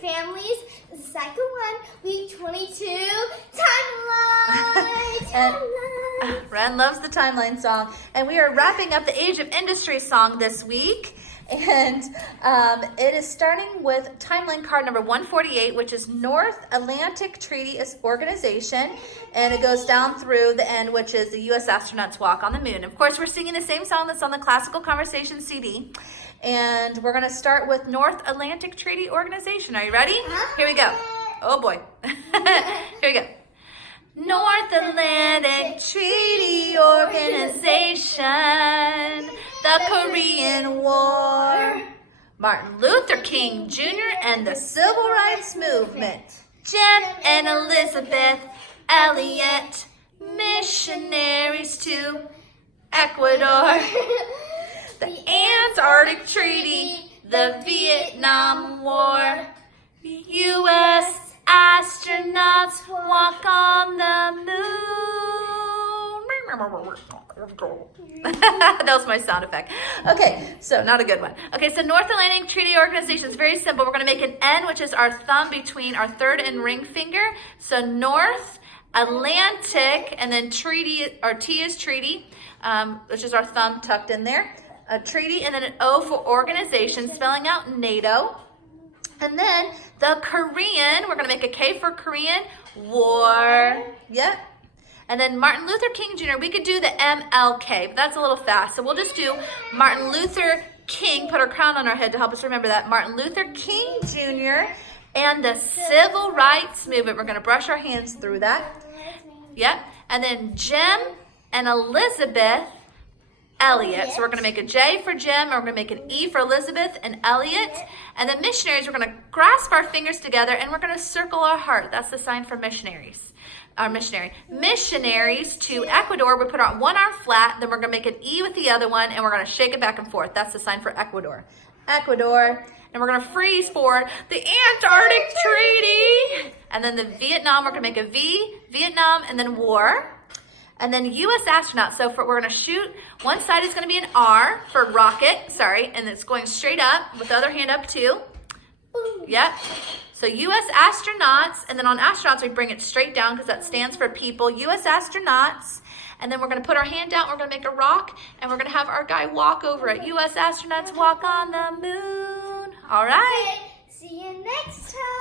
families. The second one, week 22, timeline. Ren loves the timeline song. And we are wrapping up the Age of Industry song this week. And it is starting with timeline card number 148, which is North Atlantic Treaty Organization. And it goes down through the end, which is the U.S. astronauts walk on the moon. Of course, we're singing the same song that's on the Classical Conversation CD. And we're going to start with North Atlantic Treaty Organization. Are you ready? Here we go. Oh, boy. Here we go. North Atlantic Treaty Organization, the Korean War, Martin Luther King Jr. and the Civil Rights Movement, Jem and Elizabeth Elliot, missionaries to Ecuador, the Antarctic Treaty, the Vietnam War, U.S. astronauts walk on the moon. That was my sound effect. Okay, so not a good one. Okay, so North Atlantic Treaty Organization is very simple. We're going to make an N, which is our thumb between our third and ring finger. So North Atlantic, and then treaty, our T is treaty, which is our thumb tucked in there. A treaty, and then an O for organization, spelling out NATO. And then the Korean, we're going to make a K for Korean, war. Yep. And then Martin Luther King Jr., we could do the MLK, but that's a little fast. So we'll just do Martin Luther King, put our crown on our head to help us remember that. Martin Luther King Jr. and the Civil Rights Movement. We're going to brush our hands through that. Yep. And then Jem and Elizabeth Elliot. So we're going to make a J for Jem, and we're going to make an E for Elizabeth and Elliot. And then missionaries, we're going to grasp our fingers together and we're going to circle our heart. That's the sign for missionaries. Our missionary. Missionaries to Ecuador, we put our one arm flat, then we're going to make an E with the other one, and we're going to shake it back and forth. That's the sign for Ecuador. Ecuador. And we're going to freeze for the Antarctic Treaty. And then the Vietnam, we're going to make a V, Vietnam, and then war. And then U.S. astronauts, so we're going to shoot, one side is going to be an R for rocket, and it's going straight up with the other hand up too. Yep. So U.S. astronauts, and then on astronauts we bring it straight down because that stands for people. U.S. astronauts, and then we're going to put our hand out, we're going to make a rock, and we're going to have our guy walk over it. U.S. astronauts walk on the moon. All right. Okay, see you next time.